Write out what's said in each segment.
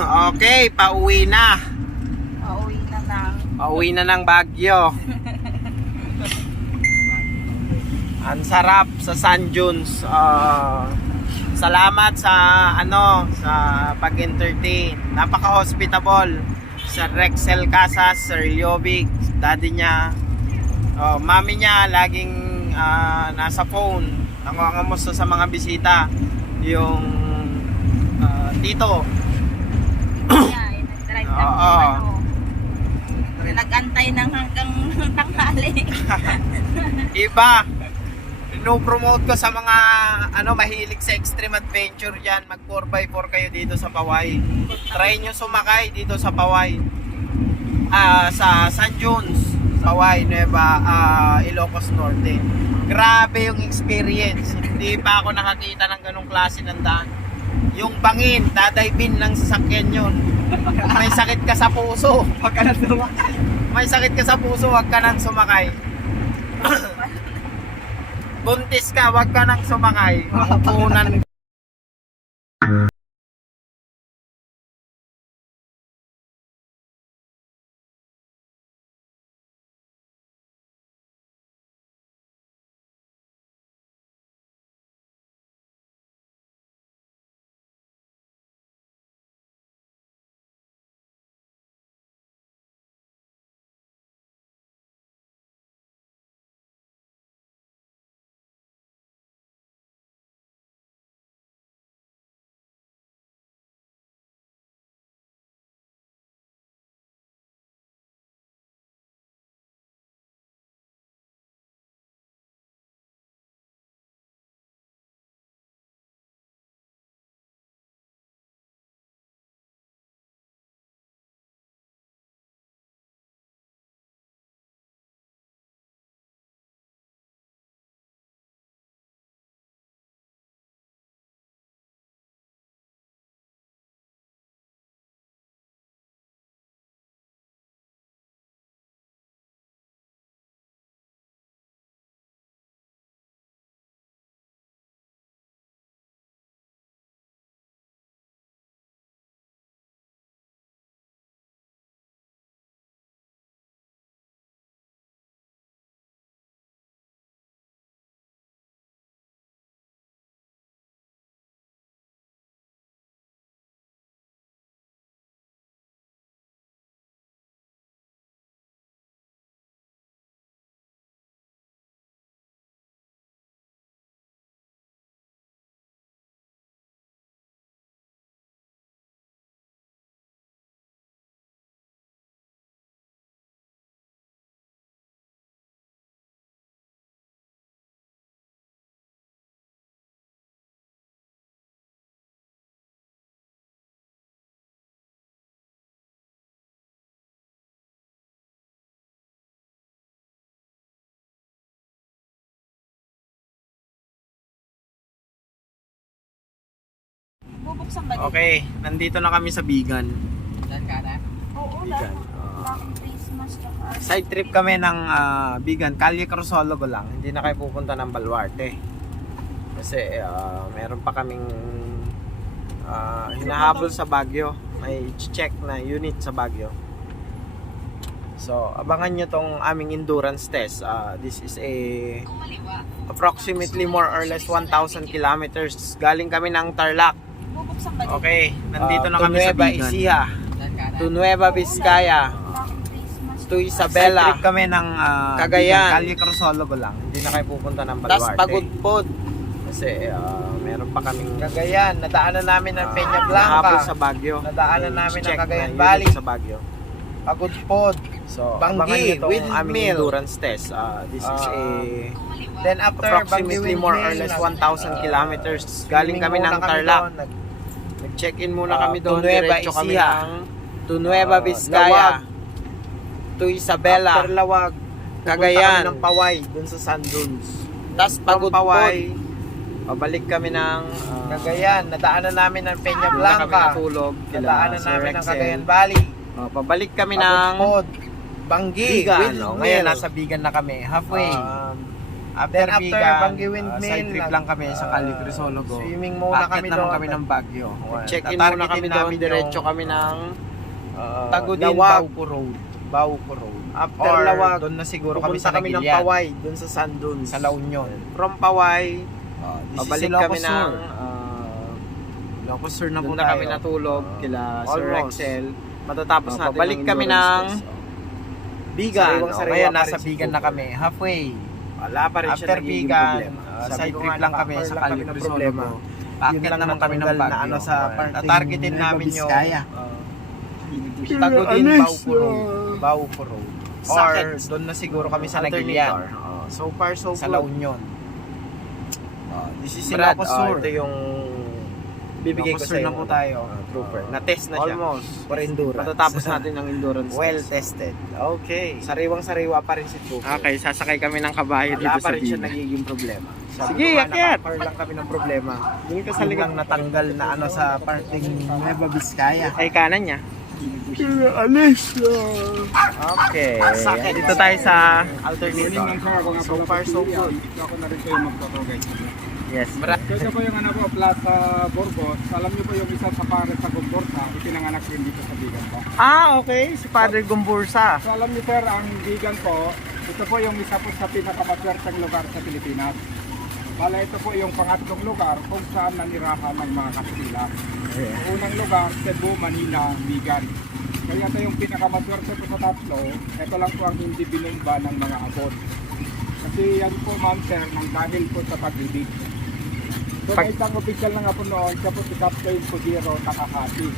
Okay, pauwi na. Pauwi na ng Baguio. Ang sarap sa Sand Dunes. Salamat sa sa pag-entertain. Napaka-hospitable. Sir Rexel Casas, Sir Liovic, daddy niya. Mami niya laging nasa phone. Nangungamusta sa mga bisita. Yung tito. Nag-drive kami. Nag-antay ng hanggang tanghali. Iba. No-promote ko sa mga mahilig sa extreme adventure diyan. Mag 4x4 kayo dito sa Paway. Try nyo sumakay dito sa Paway. Sa Sand Dunes, Paway, Nueva, Ilocos Norte. Grabe yung experience. Hindi pa ako nakakita ng ganong klase ng daan. Yung bangin, dadaybin ng sasakyan yun. May sakit ka sa puso, wag ka nang sumakay. May sakit ka sa puso, wag ka nang sumakay. Buntis ka, wag ka nang sumakay. Makukunan. Bubuksan ba dito? Okay, nandito na kami sa Bigan. Saan ka na? Oo, Bigan. Bakit Christmas ka pa? Side trip kami ng Bigan, Calle Crisologo lang. Hindi na kayo pupunta ng Baluarte. Kasi meron pa kaming hinahabol sa Baguio. May check na unit sa Baguio. So, abangan nyo tong aming endurance test. This is approximately more or less 1,000 kilometers. Galing kami ng Tarlac. Bubuksan ba dito? Okay, nandito na kami sa Bigan. Ecija, Saan ka na? to Nueva Vizcaya, Bakit Christmas to Side Isabela, trip kami ng Cagayan. Calle Crisologo lang. Hindi na kayo pupunta ng tas Baluarte. Pagudpod, Kasi meron pa kaming Cagayan, nadaanan namin ng Peña hinahabol Blanca, sa Baguio. nadaanan namin ng Check Cagayan na Valley, unit sa Baguio. Pagudpod, So, Banggi, abangan nyo tong aming windmill. endurance test. This is then after approximately more or less 1,000 kilometers. Galing kami ng Tarlac. Nag-check-in muna kami doon. to Nueva Diretso kami Ecija, ng to Nueva Lawag. Vizcaya, to Isabela, After Lawag, Cagayan, ng Paway, dun sa Sand Dunes. tas From Pagudpod, Paway, pabalik kami ng Cagayan, nadaanan namin ng Peña kami Blanca, natulog. nadaanan Sir namin ng Rexel. Cagayan Valley, Pabalik kami ng Pagudpod, Banggi, Bigan. windmill. Ngayon nasa Bigan na kami. Halfway. After Then after Bigan, Banggi Windmill, side trip lang kami sa Cali Crisologo. Swimming muna Aakyat kami naman doon. kami ng Baguio. Check-in Tatargetin muna kami doon, namin diretso yung, kami ng Tagudin, Lawag. Bauco Road. Bauco Road. After Or Lawag, doon na siguro kami pupunta sa kami ng Nagilian. Paway, doon sa Sand Dunes. Sa La Union. From Paway, Pabalik Ilocos kami ng Sur. Ilocos Sur na doon po na tayo. kami natulog kila Sir almost. Excel. Matatapos natin Pabalik ang kami endurance ng test. Bigan. Sariwang-sariwa Ngayon, pa nasa rin si Bigan na Cooper. kami. Halfway. Wala pa rin siya After nagiging Bigan, problema. Sabi side ko trip nga, lang kami naka-fire sa lang Cali kami ng Crisologo. problema. Aakyat Yun lang naman kami ng natanggal Baguio. na ano sa parting Tatargetin Nueva namin yung Vizcaya. Tagudin, Bauco Road. Bauco Road. Or Sakit. doon na siguro kami sa Alternator. Nagilian. So far, so Sa good. La Union. This is Brad, Ilocos Sur. ito yung bibigay ko Ilocos sa Sur iyo. na po tayo. Trooper. Na-test na siya. Almost. For endurance. Matatapos natin ang endurance Well test. tested. Okay. Sariwang-sariwa pa rin si Trooper. Okay, sasakay kami ng kabayo Wala dito pa sa rin siya Bigan. nagiging problema. Sige, akyat! Naka-fire lang kami ng problema. Doon ka sa Yung likod. lang natanggal na ano sa parting Nueva Vizcaya. Ay, kanan niya. Okay. Sakit. Dito tayo sa Alternator. So far, so good. Ako na rin kayo magtoto guys. Yes. Kaya po yung ano po, Plaza Burgos. Alam niyo po yung isa sa pare sa Gumborsa, ipinanganak rin dito sa Bigan po. Okay. Si Padre Gumbursa. So alam niyo sir, ang Bigan po, ito po yung isa po sa pinakamaswerteng lugar sa Pilipinas. Bala ito po yung pangatlong lugar kung saan nanirahan ng mga Kastila. Ang unang lugar, Cebu, Manila, Bigan. Kaya ito yung pinakamaswerte po sa tatlo, ito lang po ang hindi binumba ng mga Hapon. Kasi yan po ma'am sir, nang dahil po sa pag-ibig. So may isang official na nga po noon, siya po si Captain Kujiro Takahati.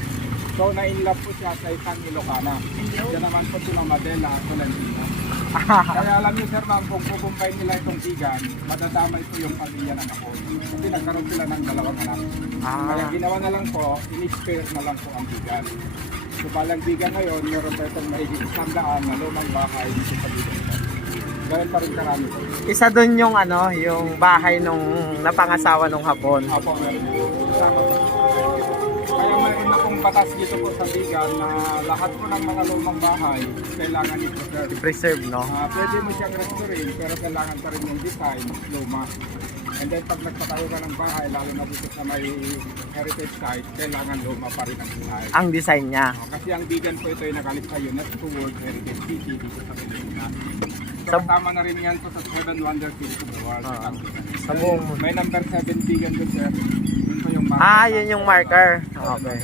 So na-inlove po siya sa isang Ilocana. Siya naman po si Madela Tolentino. Kaya alam niyo sir ma'am, kung pupumpay nila itong Bigan, madadamay po yung pamilya ng Hapon. Kasi nagkaroon sila ng dalawang anak. Kaya ginawa na lang po, in-spare na lang po ang Bigan. So balang Bigan ngayon, meron pa itong mahigit 100 na lumang bahay dito sa Bigan. Gawin pa rin karami po. Isa doon yung ano, yung bahay nung napangasawa nung Hapon. Apo, meron po. Kasama po. Kaya mayroon na pong batas dito po sa Bigan na lahat po ng mga lumang bahay kailangan i-preserve. Preserve, no? Pwede mo siyang restore pero kailangan pa rin yung design, luma. And then pag nagpatayo ka ng bahay, lalo na dito sa may heritage site, kailangan luma pa rin ang design. Ang design niya. Kasi ang Bigan po ito ay nakalit sa UNESCO World Heritage City dito sa Pilipinas. So, Sa- kasama na rin yan po sa 7 Wonder Cities of the World. Sa buong mundo. May number 7 Bigan doon sir. Yun po yung marker. Yun yung marker. Okay.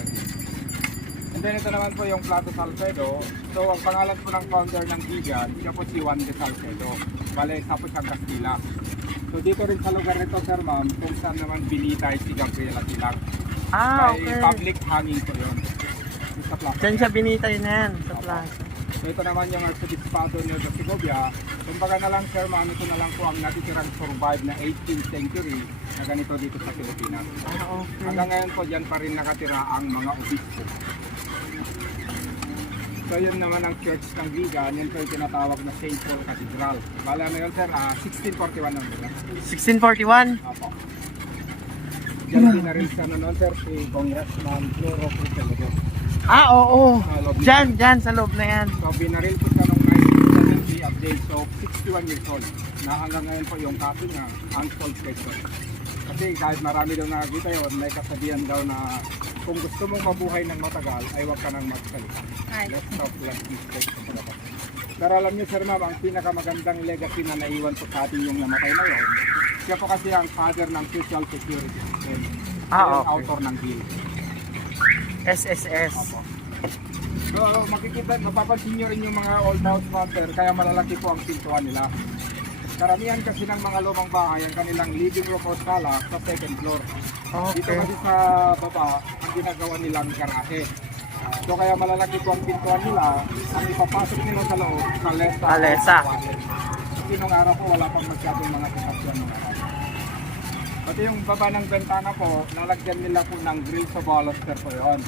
And then ito naman po yung Plato Salcedo. So ang pangalan po ng founder ng Bigan, siya po si Juan de Salcedo. Bale, isa po siyang Kastila. So dito rin sa lugar nito sir ma'am, kung saan naman binitay si Gabriela Silang. May public hanging po yun. Sa plaza. Diyan siya binitay na yan, sa plaza. So ito naman yung Archbishopado ng Segovia. Kumbaga na lang sir ma'am, ito na lang po ang natitirang survive na 18th century na ganito dito sa Pilipinas. Hanggang ngayon po dyan pa rin nakatira ang mga obispo. So yun naman ang church ng Bigan, yun po yung tinatawag na St. Paul Cathedral. Bala na yun sir, 1641 naman nila. 1641? Apo. Diyan pinaril siya noon sir, si Congressman Floro Crucelo. Oo. Sa loob Diyan, sa loob na yan. So binaril po siya noong 1970 at the age of 61 years old. Na hanggang ngayon po yung kaso niya, unsolved case po. Kasi kahit marami daw nakakita yun, may kasabihan daw na kung gusto mong mabuhay ng matagal, ay huwag ka nang magsalita. Let's stop like mistakes. Pero alam niyo sir ma'am, ang pinakamagandang legacy na naiwan po sa atin yung namatay na yun, siya po kasi ang father ng Social Security System. Siya yung Okay. author ng bill. SSS. Opo. So makikita, mapapansin nyo rin yung mga old house master, kaya malalaki po ang pintuan nila. Karamihan kasi ng mga lumang bahay, ang kanilang living room o sala sa second floor. Dito Okay. kasi sa baba, ang ginagawa nilang garahe. So kaya malalaki po ang pintuan nila, ang ipapasok nila sa loob, kalesa. Kalesa. Kasi nung araw po, wala pang masyadong mga sasakyan ng araw. Pati yung baba ng bentana po, lalagyan nila po ng grill sa baluster po yun.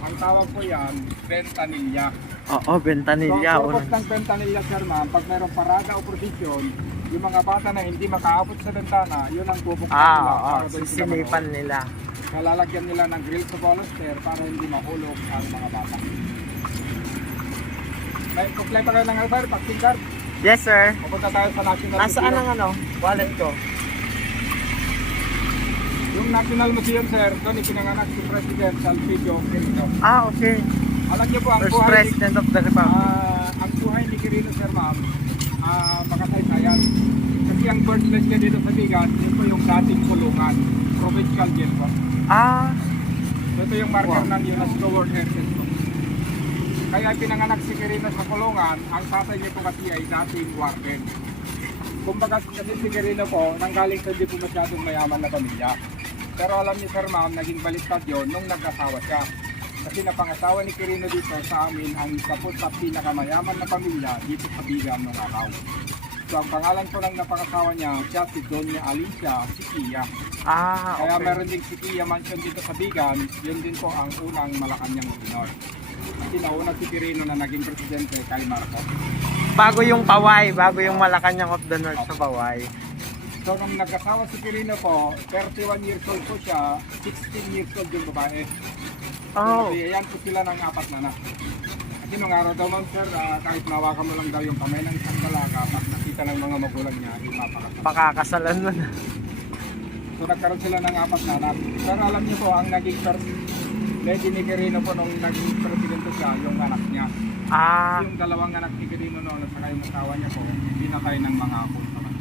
Ang tawag po yan, ventanilla. Oo, So Ventanilla. ang purpose ng ventanilla sir ma'am, pag mayroong parada o provision, yung mga bata na hindi makaabot sa bentana, yun ang bubuksan nila para doon sila Sisinipan manood. nila. Kaya lalagyan nila ng grill sa baluster para hindi mahulog ang mga bata. May kompleto kayo ng albar, vaccine card? Yes, sir. Pupunta tayo sa National Nasaan Museum. ang ano? Wallet ko. Yung National Museum, sir, doon ipinanganak si President Salvador Quirino. Ah, okay. Alam niyo po, ang First buhay ni, President of the Republic. ang buhay ni Quirino, sir, ma'am, makasaysayan. Kasi ang birthplace niya dito sa Bigan, yun po yung dating kulungan, provincial jail po. Ah, So, ito yung marker Wow. ng UNESCO World Heritage po. Kaya pinanganak si Quirino sa kulungan, ang tatay niya po kasi ay dating warden. Kumbaga kasi si Quirino po, nanggaling sa hindi po masyadong mayaman na pamilya. Pero alam niyo, sir, ma'am, naging baliktad yun nung nag-asawa siya. Kasi napangasawa ni Quirino dito sa amin ang isa po sa pinakamayaman na pamilya dito sa Bigan ng araw. So ang pangalan po ng napangasawa niya, siya si Doña Alicia Siquia. Kaya okay. meron ding Siquia Mansion dito sa Bigan, yun din po ang unang Malacanang Minor. Kasi nauna si Quirino na naging presidente kay Marcos. Bago yung Paway, bago yung Malacanang of the North sa Paway. So nung nag-asawa si Quirino po, 31 years old po siya, 16 years old yung babae. Oh, So, ayan po sila ng 4 na anak. Kasi nung araw daw, ma'am, sir, kahit nawakan mo lang daw yung kamay ng isang dalaga, pag nakita ng mga magulang niya, yung mapakasal. pakakasalan mo na. So nagkaroon sila ng 4 na anak. Pero alam niyo po, ang naging first lady ni Quirino po nung naging presidente siya, yung anak niya. Ah, Yung dalawang anak ni Quirino noon at saka yung asawa niya po, pinatay ng mga apo naman.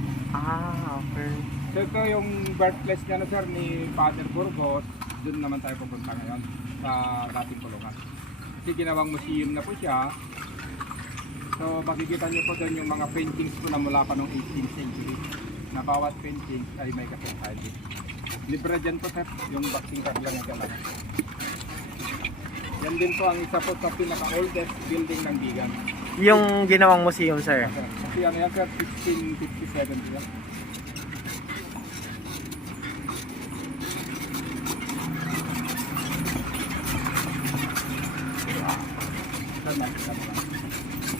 okay. So ito yung birthplace niya na, sir, ni Father Burgos. Doon naman tayo pupunta ngayon sa dating kulungan. Kasi ginawang museum na po siya. So makikita niyo po doon yung mga paintings po na mula pa noong 18th century. Na bawat painting ay may kasaysayan. Libre dyan po, sir, yung boxing card lang yung kailangan. Yan din po ang isa po sa pinaka-oldest building ng Bigan. Yung ginawang museum, sir. Kasi ano yan, sir, 1657 sila.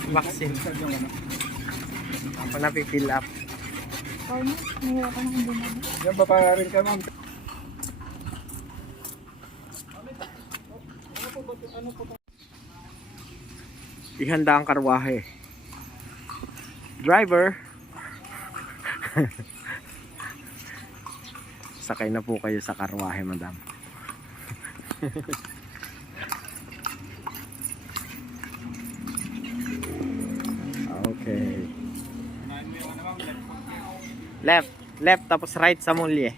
Vaccine. Yung ano. Ako napifill up. Or mo, mahirapan akong bumaba. Yan, babayarin ka, ma'am. Ihanda ang karwahe. Driver. Sakay na po kayo sa karwahe, madam. Okay. Left. Left tapos right sa mulye.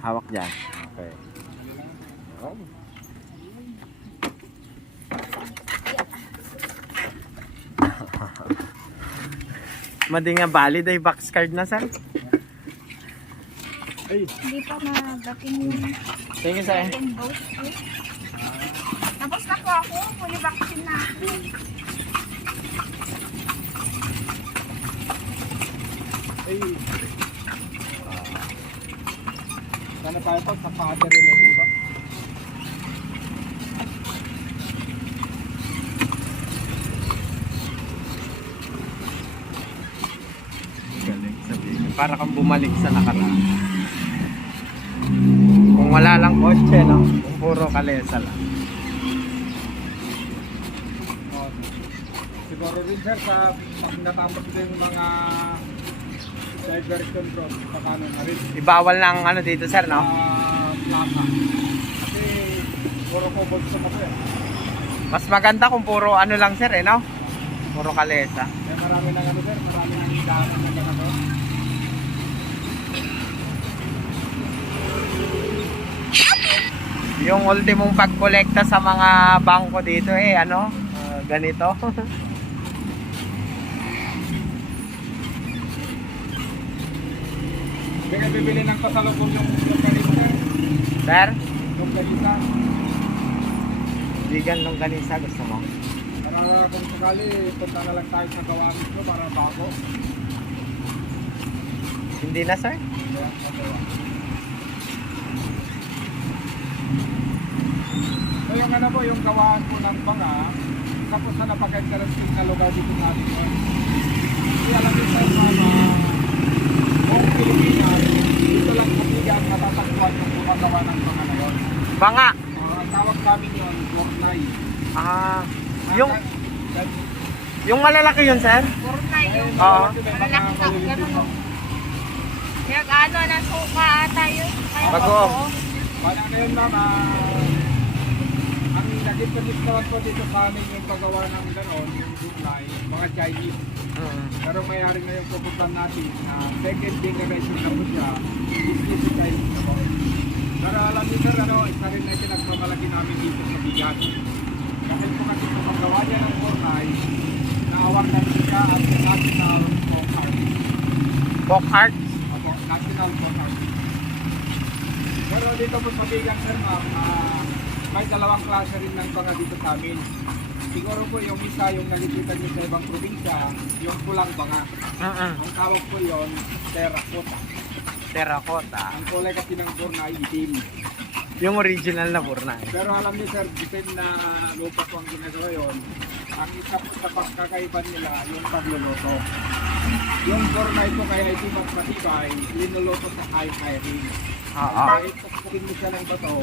Hawak dyan. Okay. Oh. Madi nga valid ay box card na, sir. Ay, Hindi pa nadating yung Thank you, sir. second dose ko. Tapos na po ako, fully vaccine na ako. ay. Sana tayo pa sa Father dito. Galing sabihin. Para kang bumalik sa nakaraan. Kung wala lang kotse, no? Kung puro kalesa lang. Siguro rin, sir, sa pag natapos din yung mga diversion road sa kanan na rin. Ibawal ng ano dito, sir, no? Plaza. Kasi puro kubog sa kape. Mas maganda kung puro ano lang, sir, eh, no? Puro kalesa. Kaya marami ng ano, sir, marami ng daanan na ganito. Yung ultimong pagkolekta sa mga bangko dito, eh, ano? Ganito. Hindi kayo bibili ng pasalubong yung ganito, sir. Sir, Yung ganito. vegan long ganisa, gusto mo? Para kung sakali, punta na lang tayo sa gawa nito para bago. Hindi na, sir? Kaya, magawa. So yung ano po, yung gawaan po ng banga, tapos sa napaka-interesting na lugar dito sa atin. Kasi alam niyo tayo mga buong Pilipinas, dito lang sa Bigan natatagpuan yung gumagawa ng banga na yun. Banga! Ang tawag namin yun, Gornay. Ah, yung Yung malalaki yun, sir? Burnay yung Oo. malalaki ka. Ganun o. Kaya ano, nasuka ata yun. Kaya Bago. oo. Wala na yun ma'am, ang naging pag-discount po dito sa amin yung paggawa ng gano'n, yung supply, mga Chinese. Pero mayroon na yung pupuntan natin na second generation na po siya, is Chinese na po. Pero alam niyo sir, isa rin na pinagmamalaki namin dito sa bigas. Dahil po kasi sa paggawa niya ng Bornay, naawak natin siya at national folk art. Folk art? Opo, national folk art. Pero dito po sa bigas sir ma'am, may dalawang klase rin ng banga dito sa amin. Siguro po yung isa, yung nakikita niyo sa ibang probinsya, yung pulang banga. Ang tawag po yon terracotta. Terracotta. Ang kulay kasi ng Bornay, itim. Yung original na Bornay. Pero alam niyo sir, depende na lupa po ang ginagawa yon. Ang isa po sa pagkakaiba nila, yung pagluluto. Yung Bornay po kaya itim at matibay, linuluto sa high firing. Kahit pagkakin mo siya ng bato,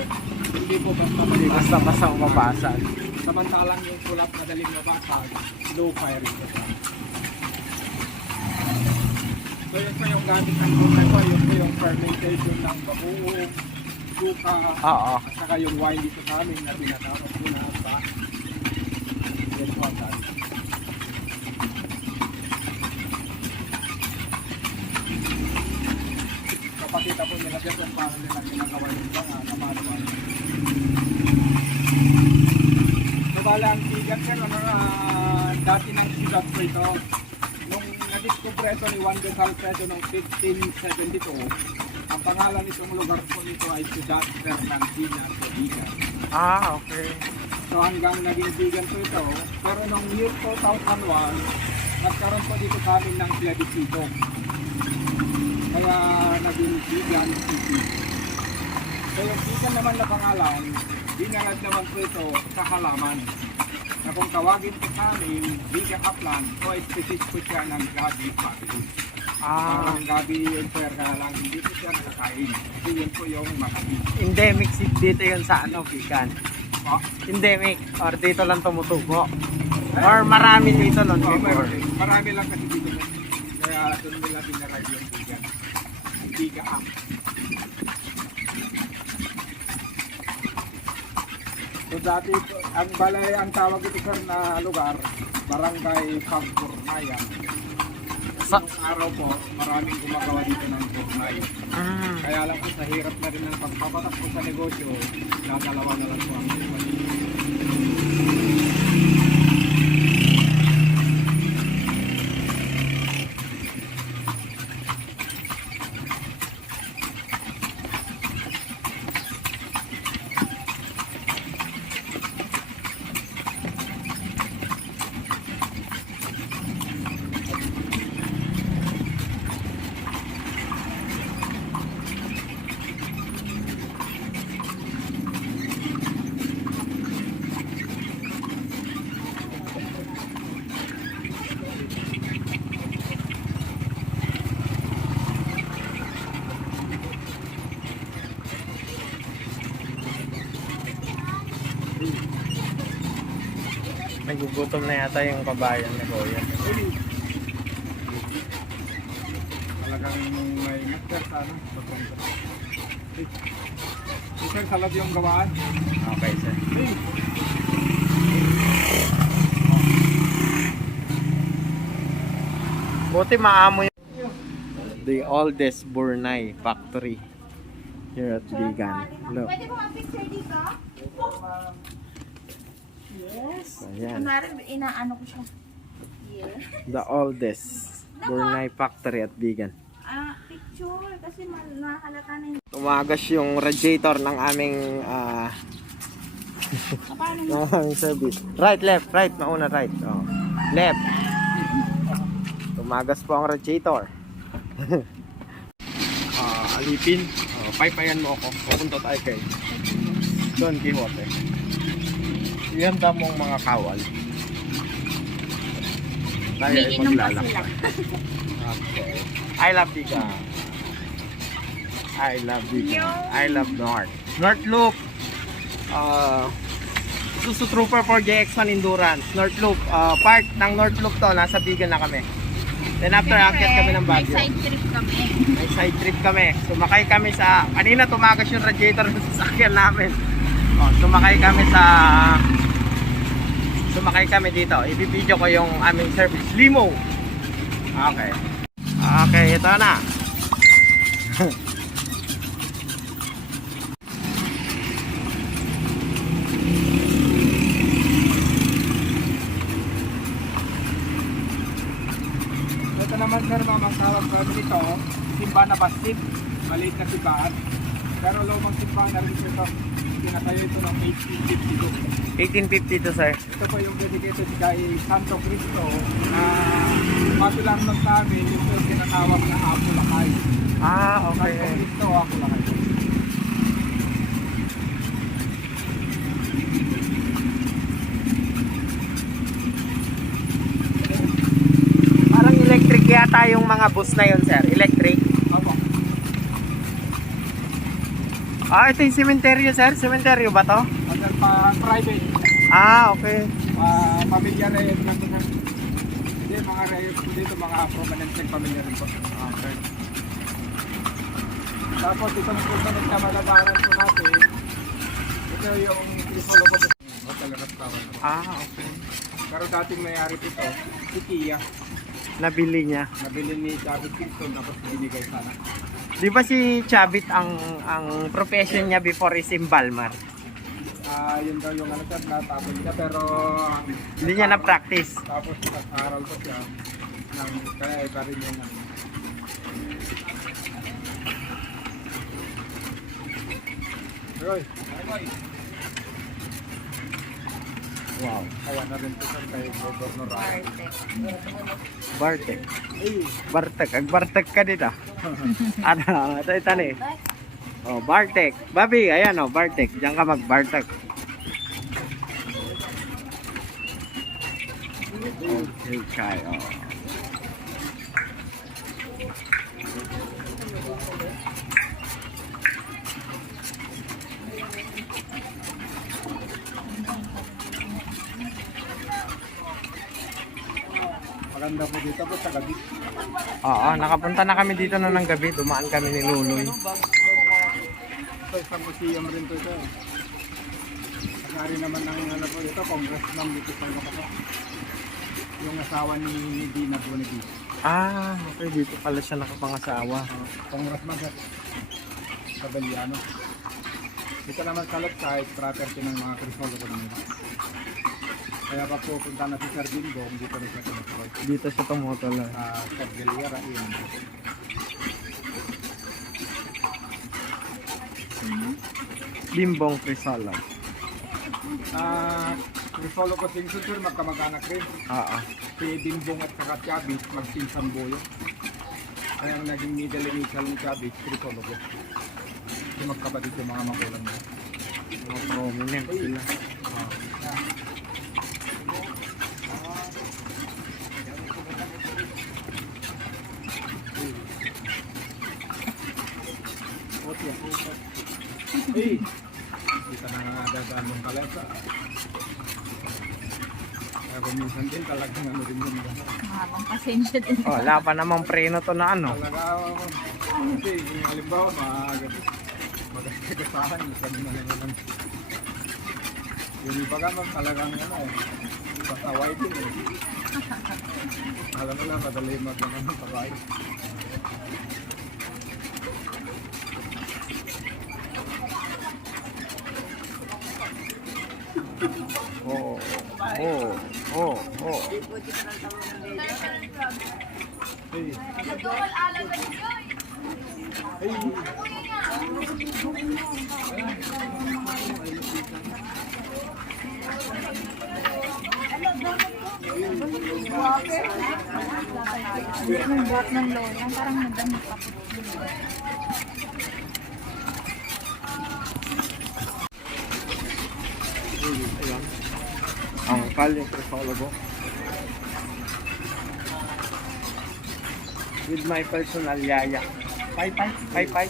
hindi po Hindi basta-basta mabasag. Samantalang yung sulat madaling mabasag, low firing po siya. So yun po yung gamit ng Bornay po, yun po yung fermentation ng babuo, suka, at saka yung wine dito sa amin na tinatawag po na ba. Yan po ang gamit. Kapakita po nila dyan kung paano nila ginagawa yung banga na manual. So bala ang sigat sir, dati ng sigat po ito. Nung nadiskubre ito ni Juan de Salcedo noong 1572, ang pangalan nitong lugar po ito ay Ciudad Fernandina Provincia. Okay. So hanggang naging vegan po ito, pero noong year 2001, nagkaroon po dito sa amin ng plebiscito. Kaya naging vegan city. So yung vegan naman na pangalan, dinarad naman po ito sa halaman. Na kung tawagin po sa amin, vegan upland, o specific po siya ng gabi family. Parang gabi yung pera lang, hindi po siya nakakain. Kasi yun po yung makati. Endemic seed dito yun sa vegan. Oh, Endemic. Or dito lang tumutubo. Or marami dito nun oh, before. marami lang kasi dito. Kaya doon nila dinarad yung vegan. Vegan up. So dati, ang balay, ang tawag ito sir na lugar, Barangay Pagburnayan. Nung araw po, maraming gumagawa dito ng Bornay. Kaya lang po sa hirap na rin ng pagpapatak po sa negosyo, dadalawa na lang po ang company. Nagugutom na yata yung kabayan ni Kuya. Talagang may master sana. Sir, salad yung gawaan. Okay, sir. Buti maamo yung the oldest Bornay factory here at Bigan. Look. Pwede mo mag-picture dito? Yes. Ayan. Kunwari, inaano ko siya. Yeah. The oldest Bornay factory at Bigan. Picture. Kasi nahalata na yung... Tumagas yung radiator ng aming Paano mo? ng aming service. Right, left, right. Mauna right. Oh. Left. Tumagas po ang radiator. Alipin. Paypayan mo ako. Pupunta tayo kay Don Quixote. Ihanda mong mga kawal. Tayo ay Umiinom pa maglalakad. sila. Okay. I love Bigan. I love Bigan. I love North. North Loop. Isuzu Trooper 4JX1 Endurance, North Loop. Part ng North Loop to, nasa Bigan na kami. Then after, aakyat kami ng May Baguio. side trip kami. May side trip kami. Sumakay kami sa, kanina tumagas yung radiator ng sasakyan namin. Sumakay kami dito. I-video ko yung aming service limo. Okay. Okay, ito na. Ito naman sir, mga masarap kami nito, simbahan na basit, maliit na simbahan. Pero lumang simbahan na rin ito. Pinatayo ito ng 1852. 1852, sir. Ito po yung dedicated kay Santo Cristo na matulang lang sa amin yung tinatawag na Apo Lakay. Ah, Santo okay. Cristo, Apo Lakay. Parang electric yata yung mga bus na yun, sir. Electric. Apo. Ah, ito yung cementerio, sir. Cementerio ba to? Under private. Ah, okay. Pamilya na yun. Hindi, mga reyes po dito, mga prominent pamilya rin po. Okay. Tapos itong prominent na malabanan po natin, ito yung Tripolo po sa Hotel Restaurant. Ah, okay. Pero dating mayari po ito, si Kia, Nabili niya. nabili ni David Kingston tapos binigay sana. Di ba si Chavit ang profession niya before is in Balmar? Yun daw yung ano sir, natapos niya pero Hindi niya na-practice. tapos nag-aral ko siya ng kaya iba rin yung ano. Roy, Wow. kaya na rin po sir kay Governor Ryan. Bartek. Eh, Bartek. Ag-Bartek ka dito. Ano? Ito ni. Oh, Bartek. Babi, ayan oh, Bartek. Diyan ka mag-Bartek. Okay, kaya. Oh. maganda po dito po sa gabi. Oo, nakapunta na kami dito na ng gabi. Dumaan kami ni Luloy. Ito isang museum rin po ito. Pagkari naman ng ano po ito, congressman dito sa Lucas. Yung asawa ni Dina Bonigi. Ah, okay. Dito pala siya nakapangasawa. Congressman sa Cabellano. Dito naman sa left side, property ng mga Crisolo ko naman. Kaya pa po punta na si Sir Bingbong, dito rin siya tumutuloy. Dito siya tumutol. Sa Galiera, yun. Bimbong Crisolo. Crisolo ko Singson sir, magkamag-anak rin. Oo. Si Bingbong at saka Chavit, magsinsan buyo. Kaya ang naging middle initial ng Chavit, Crisolo ko. Kasi magkapatid yung mga makulang niya. Mga prominent sila. Hey! Kita na nga dadaan yung kalesa. Kaya kuminsan din talagang ano rin yung mga. Mahabang pasensya din. Oh, wala pa namang preno to na ano. Talaga, kasi yung halimbawa, magkagasahan, sabi na naman. Yung iba ka man talagang ano eh, pasaway din eh. Alam mo lang, madali maglaman ng pasaway. Oo. Oo. Oo. Oo. Hey. Hey. Yung buhok ng lola, parang nadamit ako. Ayan. Ang kalye Crisologo. With my personal yaya. Bye bye. Bye bye.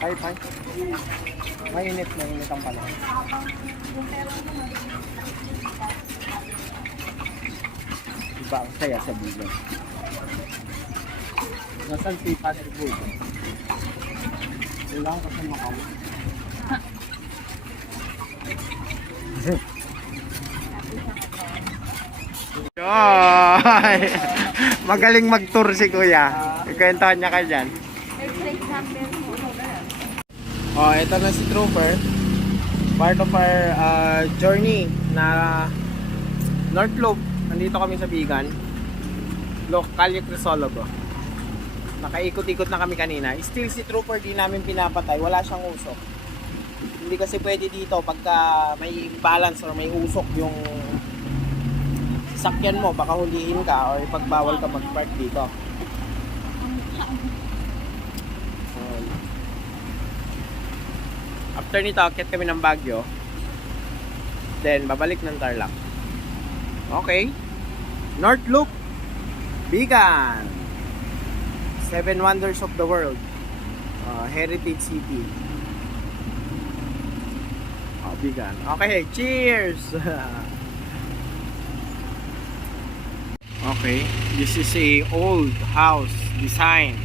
Bye bye. Mainit ang panahon. Diba ang saya sa bigan? Nasaan si Father Boy? Wala ka sa Macau. Yoy! Magaling mag-tour si Kuya. Ikwentuhan niya kayo dyan. Explain number po. Oh, ito na si Trooper. Part of our journey na North Loop. Nandito kami sa Bigan. Calle Crisologo. Nakaikot-ikot na kami kanina. Still si Trooper di namin pinapatay. Wala siyang usok. Hindi kasi pwede dito pagka may imbalance or may usok yung sasakyan mo. Baka hulihin ka or ipagbawal ka mag-park dito. After nito, akit kami ng Baguio. Then, babalik ng Tarlac. Okay. North Loop. Bigan. 7 Wonders of the World. Heritage City. Bigan. Okay, cheers! Okay, this is a old house design.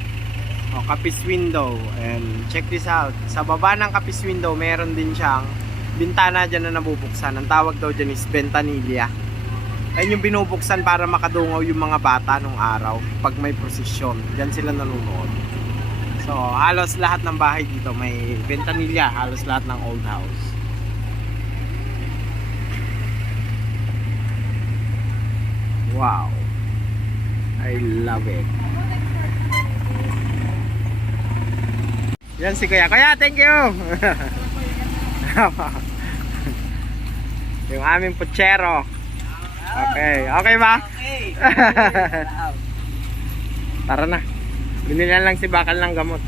Kapis window, and check this out, sa baba ng kapis window meron din siyang bintana dyan na nabubuksan. Ang tawag daw dyan is ventanilla. Ayun yung binubuksan para makadungaw yung mga bata nung araw pag may prosesyon, dyan sila nanonood. So halos lahat ng bahay dito may ventanilla, halos lahat ng old house. Wow, I love it. Yan si Kuya. Kuya, thank you! Yung aming putsero. Okay. Okay ba? Okay. Tara na. Binilan lang si Bakal ng gamot.